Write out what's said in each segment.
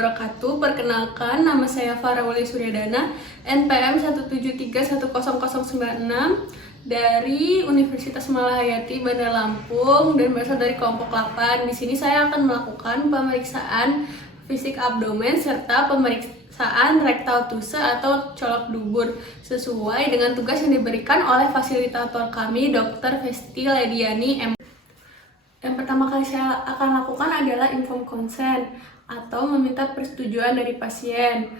wabarakatuh. Perkenalkan, nama saya Farah Wali Suryadana, NPM 173100096 dari Universitas Malahayati, Bandar Lampung, dan berasal dari kelompok 8. Di sini saya akan melakukan pemeriksaan fisik abdomen serta pemeriksaan rektal tuse atau colok dubur sesuai dengan tugas yang diberikan oleh fasilitator kami, Dr. Vesti Lediani M. Yang pertama kali saya akan lakukan adalah inform consent atau meminta persetujuan dari pasien.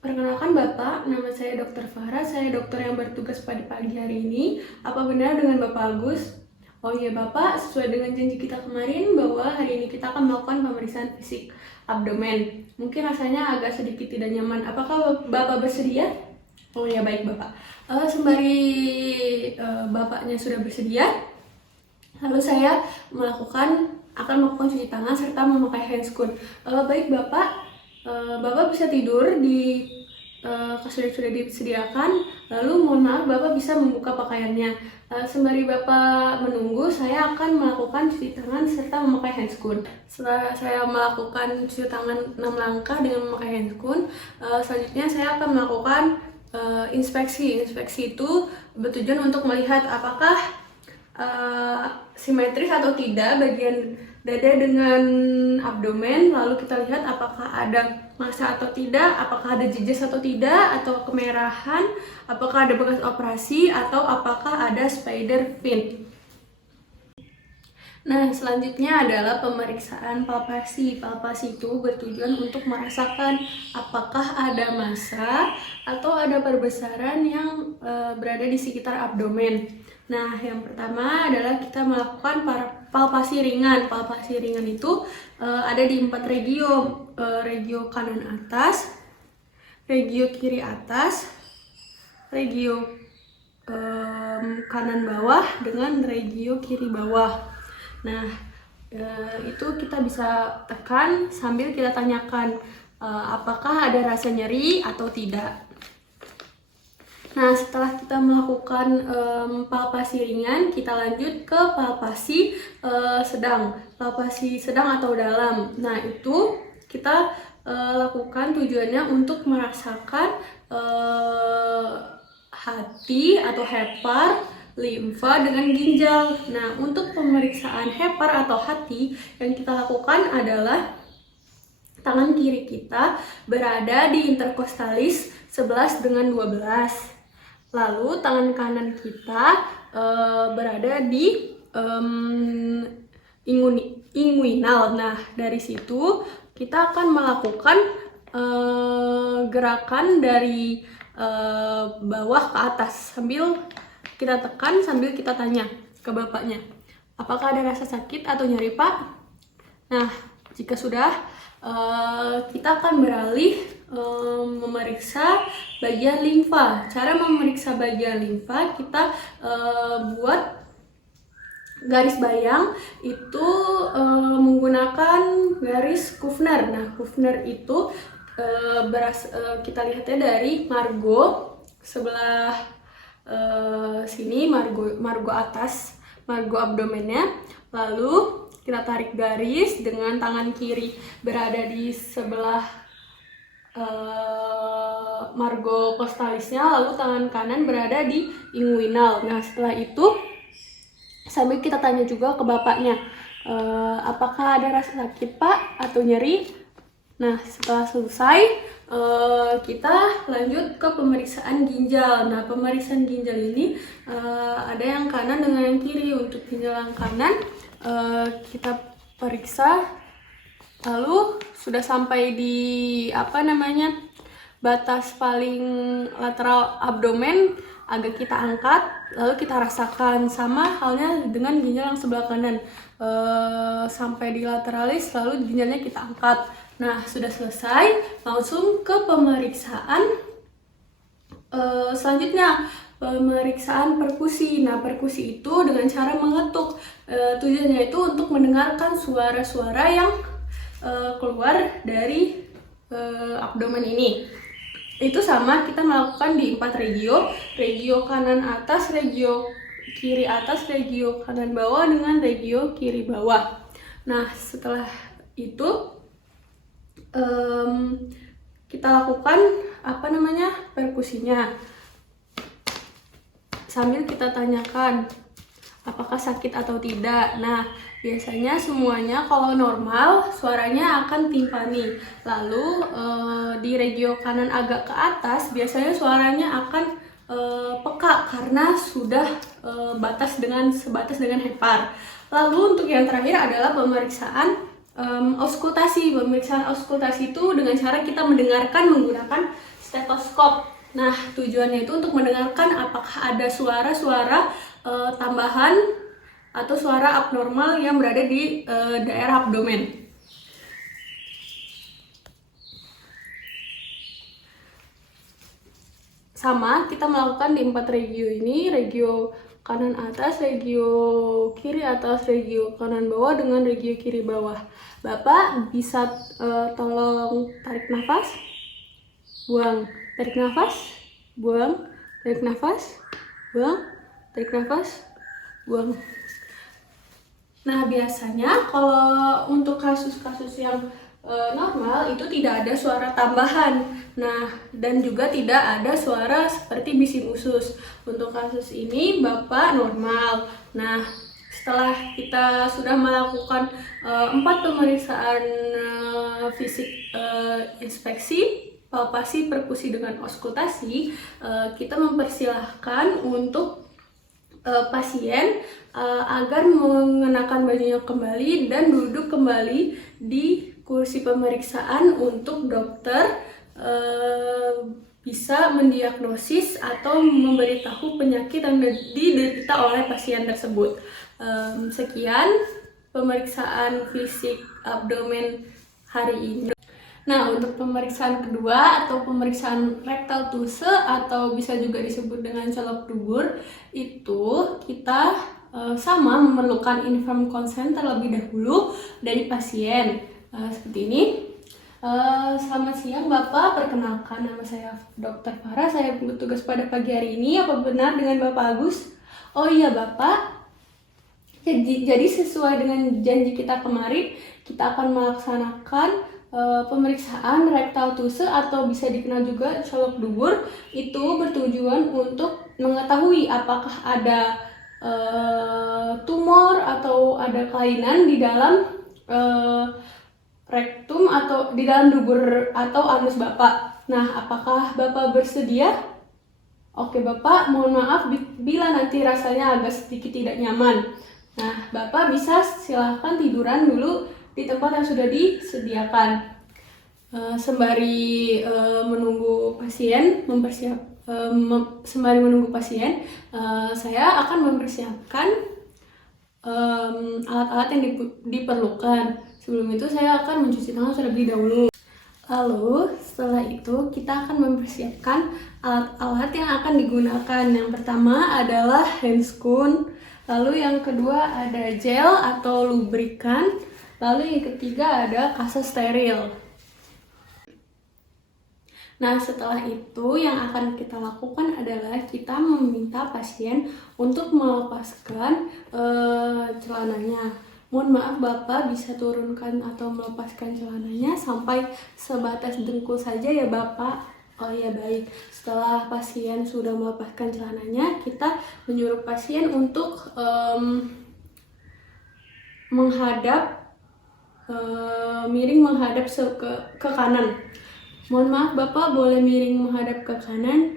Perkenalkan Bapak, nama saya Dr. Farah, saya dokter yang bertugas pada pagi hari ini. Apa benar dengan Bapak Agus? Oh iya Bapak, sesuai dengan janji kita kemarin bahwa hari ini kita akan melakukan pemeriksaan fisik abdomen. Mungkin rasanya agak sedikit tidak nyaman. Apakah Bapak bersedia? Oh iya baik Bapak. Sembari Bapaknya sudah bersedia, lalu saya akan melakukan cuci tangan serta memakai handscoon. Baik Bapak, Bapak bisa tidur di kasur yang sudah disediakan. Lalu mohon maaf Bapak bisa membuka pakaiannya. Sembari Bapak menunggu, saya akan melakukan cuci tangan serta memakai handscoon. Setelah saya melakukan cuci tangan 6 langkah dengan memakai handscoon, selanjutnya saya akan melakukan inspeksi. Inspeksi itu bertujuan untuk melihat apakah simetris atau tidak bagian dada dengan abdomen. Lalu kita lihat apakah ada massa atau tidak, apakah ada jejes atau tidak, atau kemerahan, apakah ada bekas operasi, atau apakah ada spider fin. Nah, selanjutnya adalah pemeriksaan palpasi. Palpasi itu bertujuan untuk merasakan apakah ada massa atau ada perbesaran yang berada di sekitar abdomen. Nah, yang pertama adalah kita melakukan palpasi ringan. Palpasi ringan itu ada di 4 regio. Regio kanan atas, regio kiri atas, regio kanan bawah dengan regio kiri bawah. Nah, itu kita bisa tekan sambil kita tanyakan apakah ada rasa nyeri atau tidak. Nah, setelah kita melakukan palpasi ringan, kita lanjut ke palpasi sedang. Palpasi sedang atau dalam. Nah, itu kita lakukan tujuannya untuk merasakan hati atau hepar, limfa dengan ginjal. Nah, untuk pemeriksaan hepar atau hati yang kita lakukan adalah tangan kiri kita berada di interkostalis 11 dengan 12. Lalu tangan kanan kita berada di inguinal. Nah, dari situ kita akan melakukan gerakan dari bawah ke atas sambil kita tekan, sambil kita tanya ke Bapaknya, apakah ada rasa sakit atau nyeri Pak? Nah, jika sudah, kita akan beralih memeriksa bagian limfa. Cara memeriksa bagian limfa, kita buat garis bayang itu menggunakan garis Kufner. Nah, Kufner itu kita lihatnya dari margo sebelah sini, margo atas, margo abdomennya. Lalu kita tarik garis dengan tangan kiri berada di sebelah margo costalisnya, lalu tangan kanan berada di inguinal. Nah, setelah itu sambil kita tanya juga ke Bapaknya, apakah ada rasa sakit Pak atau nyeri? Nah, setelah selesai kita lanjut ke pemeriksaan ginjal. Nah, pemeriksaan ginjal ini ada yang kanan dengan yang kiri. Untuk ginjal yang kanan kita periksa, lalu sudah sampai di batas paling lateral abdomen, agak kita angkat, lalu kita rasakan. Sama halnya dengan ginjal yang sebelah kanan, sampai di lateralis, lalu ginjalnya kita angkat. Nah, sudah selesai, langsung ke pemeriksaan selanjutnya, pemeriksaan perkusi. Nah, perkusi itu dengan cara mengetuk. Tujuannya itu untuk mendengarkan suara-suara yang keluar dari abdomen ini. Itu sama kita melakukan di 4 regio. Regio kanan atas, regio kiri atas, regio kanan bawah dengan regio kiri bawah. Nah, setelah itu kita lakukan perkusinya. Sambil kita tanyakan apakah sakit atau tidak. Nah, biasanya semuanya kalau normal suaranya akan timpani. Lalu di regio kanan agak ke atas biasanya suaranya akan peka karena sudah sebatas dengan hepar. Lalu untuk yang terakhir adalah pemeriksaan auskultasi. Pemeriksaan auskultasi itu dengan cara kita mendengarkan menggunakan stetoskop. Nah, tujuannya itu untuk mendengarkan apakah ada suara-suara tambahan atau suara abnormal yang berada di daerah abdomen. Sama, kita melakukan di 4 regio ini, regio kanan atas, regio kiri atas, regio kanan bawah dengan regio kiri bawah. Bapak bisa tolong tarik nafas, buang, tarik nafas, buang, tarik nafas, buang, tarik nafas, buang. Nah, biasanya kalau untuk kasus-kasus yang normal itu tidak ada suara tambahan. Nah, dan juga tidak ada suara seperti bising usus. Untuk kasus ini Bapak normal. Nah, setelah kita sudah melakukan 4 pemeriksaan fisik, inspeksi, palpasi, perkusi dengan auskultasi, kita mempersilahkan untuk pasien agar mengenakan bajunya kembali dan duduk kembali di kursi pemeriksaan untuk dokter bisa mendiagnosis atau memberitahu penyakit yang diderita oleh pasien tersebut. Sekian pemeriksaan fisik abdomen hari ini. Nah, untuk pemeriksaan kedua atau pemeriksaan rektal tuse atau bisa juga disebut dengan celok dubur, itu kita sama memerlukan informed consent terlebih dahulu dari pasien. Seperti ini. Selamat siang Bapak, perkenalkan nama saya Dr. Farah, saya bertugas pada pagi hari ini. Apa benar dengan Bapak Agus? Oh iya Bapak, jadi sesuai dengan janji kita kemarin, kita akan melaksanakan pemeriksaan rektal tuse atau bisa dikenal juga colok dubur. Itu bertujuan untuk mengetahui apakah ada tumor atau ada kelainan di dalam rektum atau di dalam dubur atau anus Bapak. Nah, apakah Bapak bersedia? Oke Bapak, mohon maaf bila nanti rasanya agak sedikit tidak nyaman. Nah, Bapak bisa silahkan tiduran dulu di tempat yang sudah disediakan. Sembari menunggu pasien, sembari menunggu pasien, saya akan mempersiapkan alat-alat yang diperlukan. Sebelum itu saya akan mencuci tangan terlebih dahulu. Lalu setelah itu kita akan mempersiapkan alat-alat yang akan digunakan. Yang pertama adalah handscoon, lalu yang kedua ada gel atau lubrikan, lalu yang ketiga ada kasa steril. Nah, setelah itu yang akan kita lakukan adalah kita meminta pasien untuk melepaskan celananya. Mohon maaf Bapak, bisa turunkan atau melepaskan celananya sampai sebatas dengkul saja ya Bapak. Oh ya baik, setelah pasien sudah melepaskan celananya, kita menyuruh pasien untuk miring menghadap ke kanan. Mohon maaf Bapak, boleh miring menghadap ke kanan?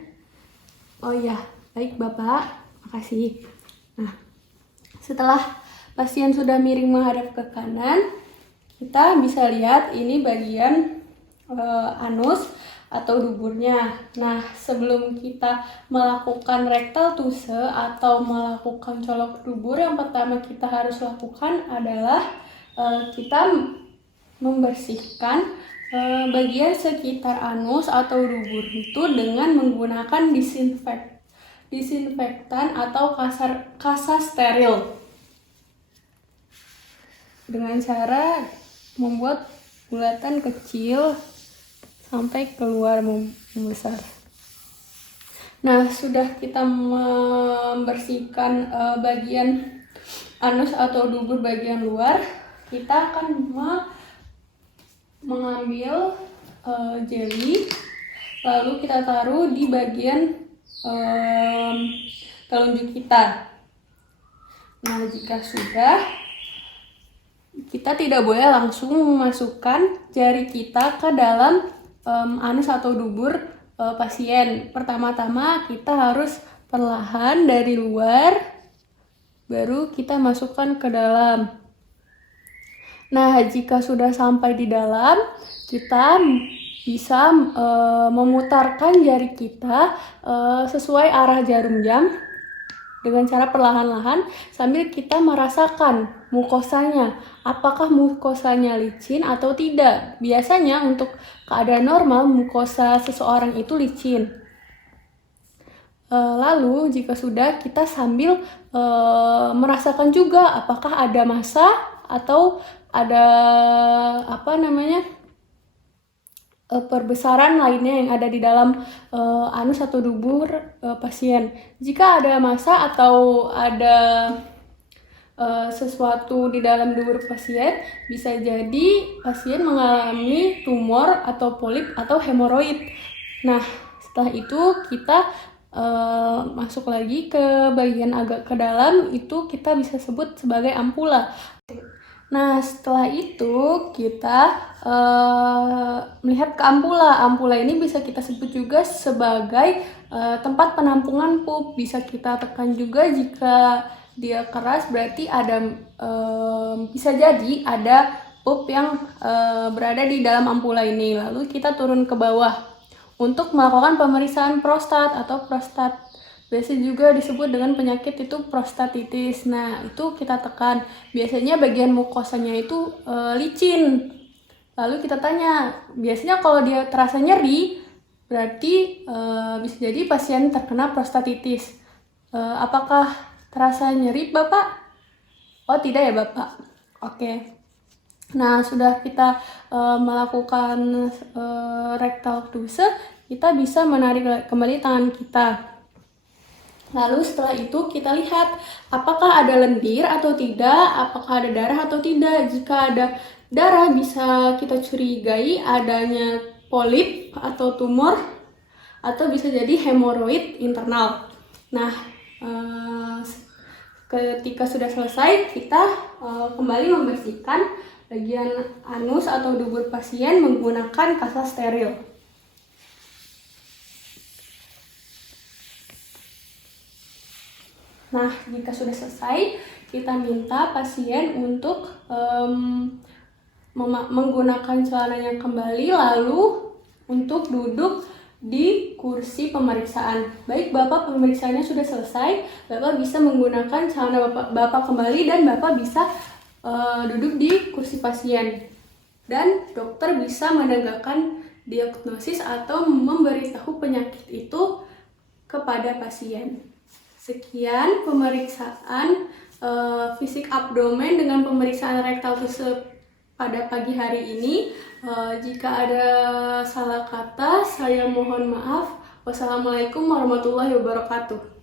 Oh ya, baik Bapak, makasih. Nah, setelah pasien sudah miring menghadap ke kanan, kita bisa lihat ini bagian anus atau duburnya. Nah, sebelum kita melakukan rektal tuse atau melakukan colok dubur, yang pertama kita harus lakukan adalah kita membersihkan bagian sekitar anus atau dubur itu dengan menggunakan disinfektan atau kasa steril dengan cara membuat bulatan kecil sampai keluar membesar. Nah, sudah kita membersihkan bagian anus atau dubur bagian luar, kita akan mengambil jeli, lalu kita taruh di bagian telunjuk kita. Nah, jika sudah, kita tidak boleh langsung memasukkan jari kita ke dalam anus atau dubur pasien. Pertama-tama kita harus perlahan dari luar, baru kita masukkan ke dalam. Nah, jika sudah sampai di dalam, kita bisa memutarkan jari kita sesuai arah jarum jam dengan cara perlahan-lahan sambil kita merasakan mukosanya. Apakah mukosanya licin atau tidak? Biasanya untuk keadaan normal mukosa seseorang itu licin. Lalu jika sudah, kita sambil merasakan juga apakah ada massa atau ada perbesaran lainnya yang ada di dalam anus atau dubur pasien. Jika ada massa atau ada sesuatu di dalam dubur pasien, bisa jadi pasien mengalami tumor atau polip atau hemoroid. Nah, setelah itu kita masuk lagi ke bagian agak ke dalam, itu kita bisa sebut sebagai ampula. Nah, setelah itu kita melihat ke ampula. Ampula ini bisa kita sebut juga sebagai tempat penampungan pup. Bisa kita tekan juga jika dia keras, berarti ada bisa jadi ada pup yang berada di dalam ampula ini. Lalu kita turun ke bawah untuk melakukan pemeriksaan prostat atau prostat. Biasa juga disebut dengan penyakit itu prostatitis. Nah, itu kita tekan. Biasanya bagian mukosanya itu licin. Lalu kita tanya, biasanya kalau dia terasa nyeri, berarti bisa jadi pasien terkena prostatitis. Apakah terasa nyeri, Bapak? Oh, tidak ya, Bapak? Oke. Nah, sudah kita melakukan rectal octuse, kita bisa menarik kembali tangan kita. Lalu setelah itu kita lihat apakah ada lendir atau tidak, apakah ada darah atau tidak. Jika ada darah, bisa kita curigai adanya polip atau tumor, atau bisa jadi hemoroid internal. Nah, ketika sudah selesai, kita kembali membersihkan bagian anus atau dubur pasien menggunakan kasa steril. Nah, jika sudah selesai, kita minta pasien untuk menggunakan celananya kembali, lalu untuk duduk di kursi pemeriksaan. Baik, Bapak pemeriksaannya sudah selesai, Bapak bisa menggunakan celana Bapak kembali dan Bapak bisa duduk di kursi pasien. Dan dokter bisa menegakkan diagnosis atau memberitahu penyakit itu kepada pasien. Sekian pemeriksaan fisik abdomen dengan pemeriksaan rectal octuse pada pagi hari ini. Jika ada salah kata, saya mohon maaf. Wassalamualaikum warahmatullahi wabarakatuh.